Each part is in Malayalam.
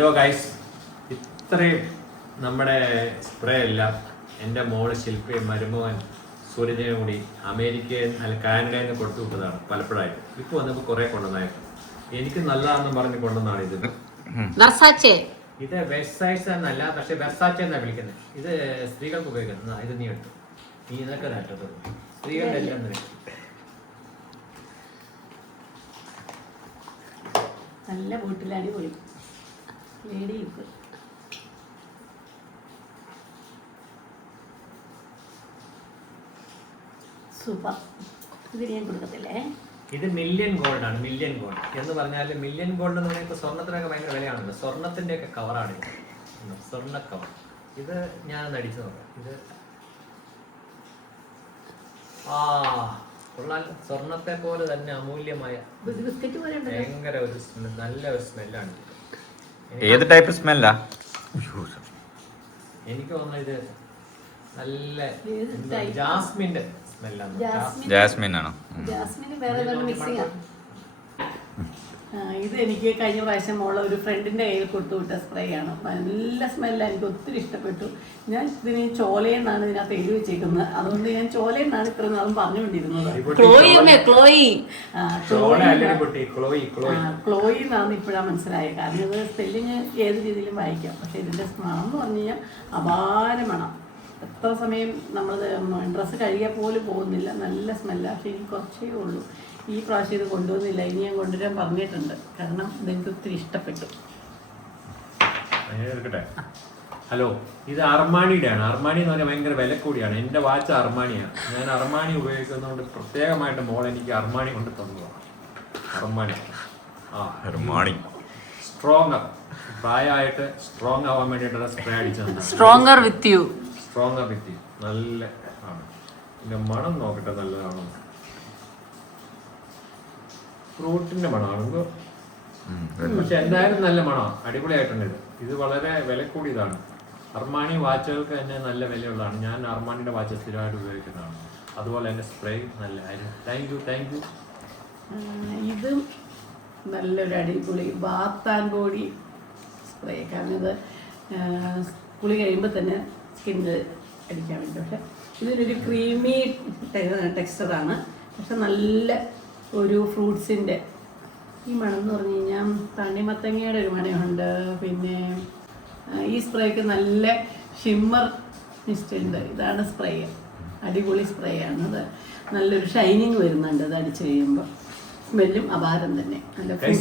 ഹലോ ഗൈസ്, ഇത്രയും നമ്മുടെ സ്പ്രേ എല്ലാം എൻ്റെ മോള് ശില്പയും മരുമോൻ സൂര്യനും കൂടി അമേരിക്കയിൽ അല്ല കാനഡയിൽ നിന്ന് കൊടുത്തു വിട്ടതാണ് പലപ്പോഴായിട്ട്. ഇപ്പോൾ വന്നപ്പോൾ കുറേ കൊണ്ടുവന്നായിട്ട് എനിക്ക് നല്ലതാണെന്ന് പറഞ്ഞ് കൊണ്ടുവന്നാണ് ഇത്. ഇത് വെർസാച്ച എന്നല്ല, പക്ഷെ വെർസാച്ച എന്നാണ് വിളിക്കുന്നത്. ഇത് സ്ത്രീകൾക്ക് ഉപയോഗിക്കുന്നത്. ഇത് നീ എടുത്തു, നീ ഇതൊക്കെ നട്ടത് സ്ത്രീകളുടെ എല്ലാം നല്ല വീട്ടിൽ അടിപൊളി ലേഡി യുക്ക്. സൂപ്പർ. ഇത് ഞാൻ കൊടുക്കത്തില്ലേ. ഇത് മില്യൺ ഗോൾഡ് ആണ്. മില്യൺ ഗോൾഡ് എന്ന് പറഞ്ഞാൽ മില്യൺ ഗോൾഡ് എന്ന് പറഞ്ഞാൽ ഇപ്പോൾ സ്വർണ്ണത്തിനൊക്കെ ഭയങ്കര വിലയാണല്ലോ. സ്വർണ്ണത്തിൻ്റെ ഒക്കെ കവറാണ് ഇത്. സ്വർണ്ണ കവർ. ഇത് ഞാൻ അടിച്ചു നോക്കാം. ഇത് കൊള്ളാൻ. സ്വർണ്ണത്തെ പോലെ തന്നെ അമൂല്യമായ ഭയങ്കര ഒരു നല്ല ഒരു സ്മെല്ലാണ്. ഏത് ടൈപ്പ് സ്മെല്ലാ? എനിക്ക് തോന്നുന്നു ഇത് നല്ല ജാസ്മിന്റെ സ്മെല്ലാണ്. ജാസ്മിൻ ആണോ? ജാസ്മിന് വേറെ മിക്സിംഗ്. ഇത് എനിക്ക് കഴിഞ്ഞ പ്രാവശ്യം മോളെ ഒരു ഫ്രണ്ടിന്റെ കയ്യിൽ കൊടുത്തു വിട്ട സ്പ്രേ ആണ്. നല്ല സ്മെല്ലാണ്, എനിക്ക് ഒത്തിരി ഇഷ്ടപ്പെട്ടു. ഞാൻ ഇതിന് ചോലയെന്നാണ് ഇതിനകത്ത് എഴുതി വെച്ചേക്കുന്നത്. അതുകൊണ്ട് ഞാൻ ചോലയെന്നാണ് ഇത്ര നാളും പറഞ്ഞുകൊണ്ടിരുന്നത്. ക്ലോയി എന്നാണ് ഇപ്പോഴാണ് മനസ്സിലായത്. കാരണം ഇത് സ്പെല്ലിങ് ഏത് രീതിയിലും വായിക്കാം. പക്ഷെ ഇതിന്റെ മണം എന്ന് പറഞ്ഞു കഴിഞ്ഞാൽ അപാര മണം. എത്ര സമയം നമ്മൾ ഡ്രസ്സ് കഴുകിയാൽ പോലും പോകുന്നില്ല. നല്ല സ്മെല്ലാണ്. പക്ഷെ എനിക്ക് കുറച്ചേ ഉള്ളൂ. ഈ പ്രാവശ്യം ഇത് കൊണ്ടുവന്നില്ല. ഇനി ഞാൻ കൊണ്ടുവരാൻ പറഞ്ഞിട്ടുണ്ട്. കാരണം ഇതെനിക്ക് ഒത്തിരി ഇഷ്ടപ്പെട്ടു. ഹലോ, ഇത് അർമാണിയുടെ ആണ്. അർമാണി എന്ന് പറഞ്ഞാൽ ഭയങ്കര വില കൂടിയാണ്. എൻ്റെ വാച്ച് അർമാണിയാണ്. ഞാൻ അർമാണി ഉപയോഗിക്കുന്നതുകൊണ്ട് പ്രത്യേകമായിട്ട് മോൾ എനിക്ക് അർമാണി കൊണ്ട് തന്നതാണ്. Armani stronger. പ്രായമായിട്ട് സ്ട്രോങ് ആവാൻ വേണ്ടിയിട്ടുള്ള സ്പ്രേ അടിച്ചതാണ്. Stronger with you. നല്ല ആണ്. ഇതിന്റെ മണം നോക്കട്ടെ, നല്ലതാണോ? ഫ്രൂട്ടിന്റെ മണമാണ്. പക്ഷെ എന്തായാലും നല്ല മണമാണ്. അടിപൊളിയായിട്ടുണ്ട് ഇത്. ഇത് വളരെ വില കൂടിയതാണ്. അർമാണി വാച്ചുകൾക്ക് തന്നെ നല്ല വിലയുള്ളതാണ്. ഞാൻ അർമാനിയുടെ വാച്ച് സ്ഥിരമായിട്ട് ഉപയോഗിക്കുന്നതാണ്. അതുപോലെ തന്നെ സ്പ്രേ നല്ല. Thank you. ഇതും നല്ലൊരു അടിപൊളി ബാത്ത് ആൻഡ് ബോഡി സ്പ്രേ. കാരണം ഇത് കുളി കഴിയുമ്പോൾ തന്നെ സ്കിന്നിൽ അടിക്കാൻ വേണ്ടി. പക്ഷെ ഇതിനൊരു ക്രീമി ടെക്സ്ചറാണ്. പക്ഷെ നല്ല ഒരു ഫ്രൂട്ട്സിൻ്റെ ഈ മണം എന്ന് പറഞ്ഞു കഴിഞ്ഞാൽ തണ്ണിമത്തങ്ങയുടെ ഒരു മണമുണ്ട്. പിന്നെ ഈ സ്പ്രേക്ക് നല്ല ഷിമ്മർ മിസ്റ്റ് ഉണ്ട്. ഇതാണ് സ്പ്രേ. അടിപൊളി സ്പ്രേ ആണ്. അത് നല്ലൊരു ഷൈനിങ് വരുന്നുണ്ട്. അത് അടിച്ചു കഴിയുമ്പോൾ സ്മെല്ലും അപാരം തന്നെ.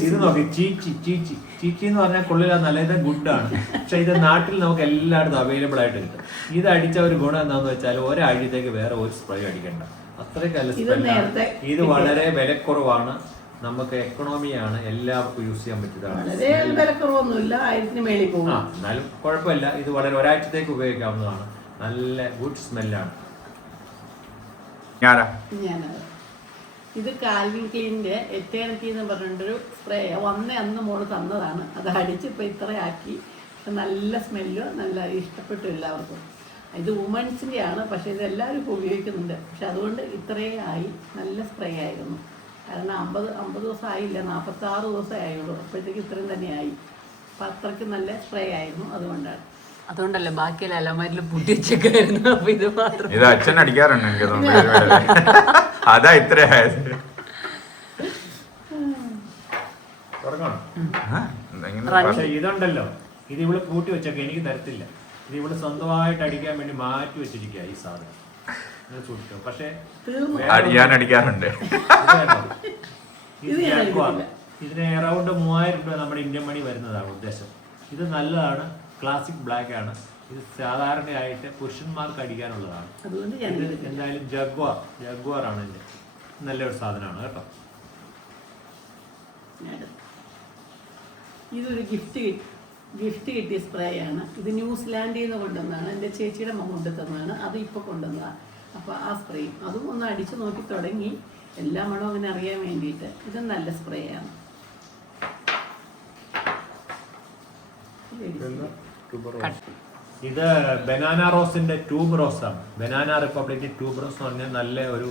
ഇത് നോക്കി, ചീച്ചി എന്ന് പറഞ്ഞാൽ കൊള്ളില്ല, ഇത് ഗുഡാണ്. പക്ഷെ ഇത് നാട്ടിൽ നമുക്ക് എല്ലായിടത്തും അവൈലബിൾ ആയിട്ട് കിട്ടും. ഇത് അടിച്ച ഒരു ഗുണം എന്താണെന്ന് വെച്ചാൽ ഒരാഴ്ചത്തേക്ക് വേറെ ഒരു സ്പ്രേ അടിക്കണ്ട. അത്രയ്ക്ക് നല്ല സ്മെല്ലാണ്. ഇത് വളരെ വിലക്കുറവാണ്. നമുക്ക് എക്കണോമിയാണ്. എല്ലാവർക്കും യൂസ് ചെയ്യാൻ പറ്റിയതാണ്. എന്നാലും കുഴപ്പമില്ല. ഇത് വളരെ ഒരാഴ്ചത്തേക്ക് ഉപയോഗിക്കാവുന്നതാണ്. നല്ല ഗുഡ് സ്മെല്ലാണ്. ഇത് കാൽവിൻ ക്ലീനിന്റെ എറ്റേണിറ്റി എന്ന് പറഞ്ഞിട്ടൊരു സ്പ്രേ. അന്ന് മോള് തന്നതാണ്. അത് അടിച്ചിപ്പോൾ ഇത്രയാക്കി. നല്ല സ്മെല്ലും നല്ല ഇഷ്ടപ്പെട്ടു എല്ലാവർക്കും. ഇത് വുമൻസിൻ്റെ ആണ്. പക്ഷേ ഇത് എല്ലാവരും ഇപ്പോൾ ഉപയോഗിക്കുന്നുണ്ട്. പക്ഷെ അതുകൊണ്ട് ഇത്രയേ ആയി. നല്ല സ്പ്രേ ആയിരുന്നു. കാരണം 50 ദിവസം ആയില്ല, 46 ദിവസമേ ആയുള്ളൂ. അപ്പോഴത്തേക്ക് ഇത്രയും തന്നെ ആയി. അപ്പം അത്രയ്ക്ക് നല്ല സ്പ്രേ ആയിരുന്നു. അതുകൊണ്ടല്ലേ ബാക്കിയുള്ള അലമാരിൽ പൂട്ടി വെച്ചേക്കായിരുന്നു. അപ്പൊ ഇത് മാത്രം. ഇത് അച്ഛൻ അടിക്കാറുണ്ട് എനിക്ക് തോന്നുന്നു. അതാ ഇത്ര ഇതുണ്ടല്ലോ, ഇത് ഇവള് കൂട്ടി വെച്ചൊക്കെ എനിക്ക് തരത്തില്ല. ഇത് ഇവള് സ്വന്തമായിട്ട് അടിക്കാൻ വേണ്ടി മാറ്റി വെച്ചിരിക്കുക ഈ സാധനം. പക്ഷെ ഞാൻ അടിക്കാറുണ്ട്. ഇതിന് അറൗണ്ട് 3000 രൂപ നമ്മുടെ ഇന്ത്യൻ മണി വരുന്നതാണ് ഉദ്ദേശം. ഇത് നല്ലതാണ്. ക്ലാസിക് ബ്ലാക്ക് ആണ്. ഇത് സാധാരണയായിട്ട് പുരുഷന്മാർക്ക് അടിക്കാനുള്ളതാണ്. ഇത് എന്തായാലും ജഗ്വാർ ആണ്. ഇതിന്റെ നല്ലൊരു സാധനമാണ് കേട്ടോ. ഇതൊരു ഗിഫ്റ്റ് കിട്ടിയ സ്പ്രേ ആണ്. ഇത് ന്യൂസിലാൻഡിൽ നിന്ന് കൊണ്ടുവന്നതാണ്. എൻ്റെ ചേച്ചിയുടെ മകൻ കൊണ്ടു തന്നതാണ്. അത് ഇപ്പോൾ കൊണ്ടുവന്നതാണ്. അപ്പോൾ ആ സ്പ്രേയും അതും ഒന്ന് അടിച്ചു നോക്കി തുടങ്ങി. എല്ലാ മണവും അങ്ങനെ അറിയാൻ വേണ്ടിയിട്ട്. ഇത് നല്ല സ്പ്രേ ആണ്. ഇത് ബനാന റോസിന്റെ ട്യൂബ് റോസ് ആണ്. ബനാന റിപ്പബ്ലിക്കിന്റെ ട്യൂബ് റോസ് എന്ന് പറഞ്ഞാൽ നല്ല ഒരു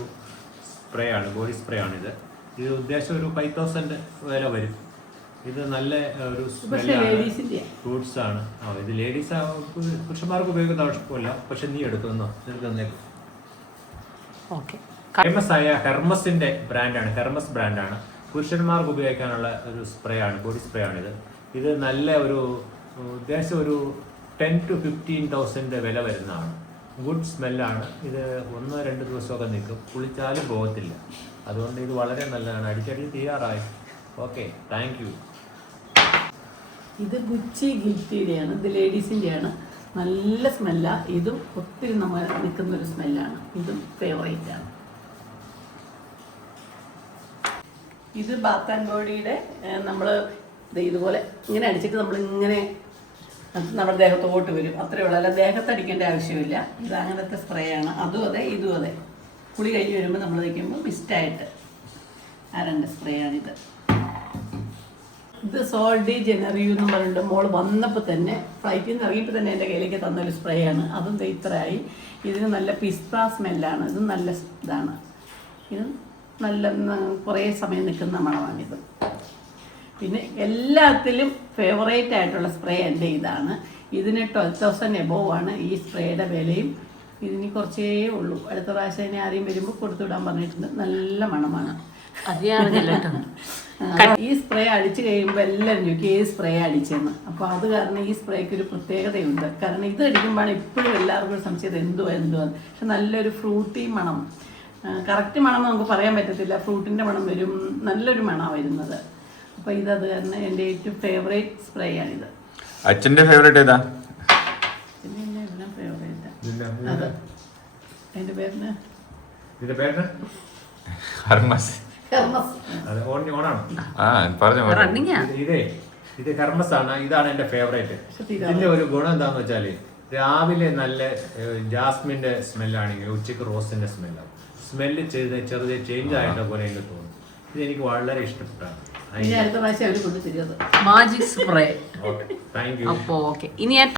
സ്പ്രേ ആണ്. ബോഡി സ്പ്രേ ആണ്. ഇത് ഉദ്ദേശം ഒരു 5000 വില വരും. ഇത് നല്ല ഒരു പക്ഷേ സ്മെല്ലാണ്, ലേഡീസിൻ്റെ ഫ്രൂട്ട്സ് ആണ്. ഇത് ലേഡീസ് പുരുഷന്മാർക്ക് ഉപയോഗിക്കുന്ന ആവശ്യമില്ല, പക്ഷെ നീ എടുക്കുന്നു നിനക്ക് ഓക്കെ. ഫേമസ് ആയ ഹെർമസിന്റെ ബ്രാൻഡാണ്, ഹെർമസ് ബ്രാൻഡാണ്. പുരുഷന്മാർക്ക് ഉപയോഗിക്കാനുള്ള ഒരു സ്പ്രേ ആണ്, ബോഡി സ്പ്രേ ആണിത്. ഇത് നല്ല ഒരു ഉദ്ദേശം ഒരു 10 to 15,000 വില വരുന്നതാണ്. ഗുഡ് സ്മെല്ലാണ്. ഇത് 1-2 ദിവസമൊക്കെ നിൽക്കും, കുളിച്ചാലും പോകത്തില്ല. അതുകൊണ്ട് ഇത് വളരെ നല്ലതാണ്. അടിച്ചടി തീരാറായി. Okay, thank you. ഇത് ഗുച്ചി ഗിൽറ്റിയുടെയാണ്, ഇത് ലേഡീസിൻ്റെയാണ്. നല്ല സ്മെല്ലാണ്. ഇതും ഒത്തിരി നമ്മൾ നിൽക്കുന്നൊരു സ്മെല്ലാണ്. ഇതും ഫേവറേറ്റ് ആണ്. ഇത് ബാത്ത് ആൻഡ് ബോഡിയുടെ നമ്മൾ ഇതുപോലെ ഇങ്ങനെ അടിച്ചിട്ട് നമ്മളിങ്ങനെ നമ്മുടെ ദേഹത്തോട്ട് വരും, അത്രയേ ഉള്ളൂ. അല്ല ദേഹത്ത് അടിക്കേണ്ട ആവശ്യമില്ല. ഇത് അങ്ങനത്തെ സ്പ്രേ ആണ്. അതും അതെ ഇതും അതെ. കുളി കഴിഞ്ഞ് വരുമ്പോൾ നമ്മൾ വയ്ക്കുമ്പോൾ മിസ്റ്റായിട്ട് ആ 2 സ്പ്രേ ആണിത്. ഇത് സോൾഡി ജനറിയു എന്ന് പറഞ്ഞിട്ട് മോള് വന്നപ്പോൾ തന്നെ ഫ്ലൈറ്റിൽ നിന്ന് ഇറങ്ങിയപ്പോൾ തന്നെ എൻ്റെ കയ്യിലേക്ക് തന്നൊരു സ്പ്രേ ആണ്. അതും ഇത്രയായി. ഇതിന് നല്ല പിസ്ത സ്മെല്ലാണ്. ഇതും നല്ല ഇതാണ്. ഇത് നല്ല കുറേ സമയം നിൽക്കുന്ന മണമാണിത്. പിന്നെ എല്ലാത്തിലും ഫേവറേറ്റ് ആയിട്ടുള്ള സ്പ്രേ എൻ്റെ ഇതാണ്. ഇതിന് 12,000 എബോവ് ആണ് ഈ സ്പ്രേയുടെ വിലയും. ഇതിന് കുറച്ചേ ഉള്ളൂ. അടുത്ത പ്രാവശ്യം ഇനി ആരെയും വരുമ്പോൾ കൊടുത്തുവിടാൻ പറഞ്ഞിട്ടുണ്ട്. നല്ല മണമാണ്. ഈ സ്പ്രേ അടിച്ചു കഴിയുമ്പോൾ എല്ലാവരും ചോദിക്കും ഏത് സ്പ്രേ അടിച്ചെന്ന്. അപ്പോൾ അത് കാരണം ഈ സ്പ്രേക്ക് ഒരു പ്രത്യേകതയുണ്ട്. കാരണം ഇത് അടിക്കുമ്പോഴാണ് ഇപ്പോഴും എല്ലാവർക്കും ഒരു സംശയം എന്തുവാ. പക്ഷെ നല്ലൊരു ഫ്രൂട്ടി മണം, കറക്റ്റ് മണം നമുക്ക് പറയാൻ പറ്റത്തില്ല. ഫ്രൂട്ടിൻ്റെ മണം വരും, നല്ലൊരു മണമാണ് വരുന്നത്. അപ്പോൾ ഇതത് കാരണം എൻ്റെ ഏറ്റവും ഫേവറേറ്റ് സ്പ്രേ ആണിത്. അച്ഛന്റെ ഫേവറേറ്റ് ഏതാ? പിന്നെ എൻ്റെ എല്ലാം ഫേവറേറ്റ്. അത് എൻ്റെ പേരിന് ഇതിന്റെ പേര് ഹെർമസ്. ഹെർമസ്. അത് ഓണാണ്. പറഞ്ഞു ഇത് ഹെർമസ് ആണ്. ഇതാണ് എൻ്റെ ഫേവറേറ്റ്. ഇതിന്റെ ഒരു ഗുണം എന്താന്ന് വെച്ചാല് രാവിലെ നല്ല ജാസ്മിന്റെ സ്മെല്ലാണെങ്കിൽ ഉച്ചക്ക് റോസിന്റെ സ്മെല്ലാവും. സ്മെല്ല് ചെറുതെ ചേഞ്ച് ആയിട്ട് പോലെ എനിക്ക് തോന്നുന്നു. ഇത് എനിക്ക് വളരെ ഇഷ്ടപ്പെട്ടാണ്. ഇനി അടുത്ത പ്രാവശ്യം അവർ കൊണ്ടു തരുന്നത് magic spray. Okay, thank you. അപ്പോൾ ഓക്കെ, ഇനി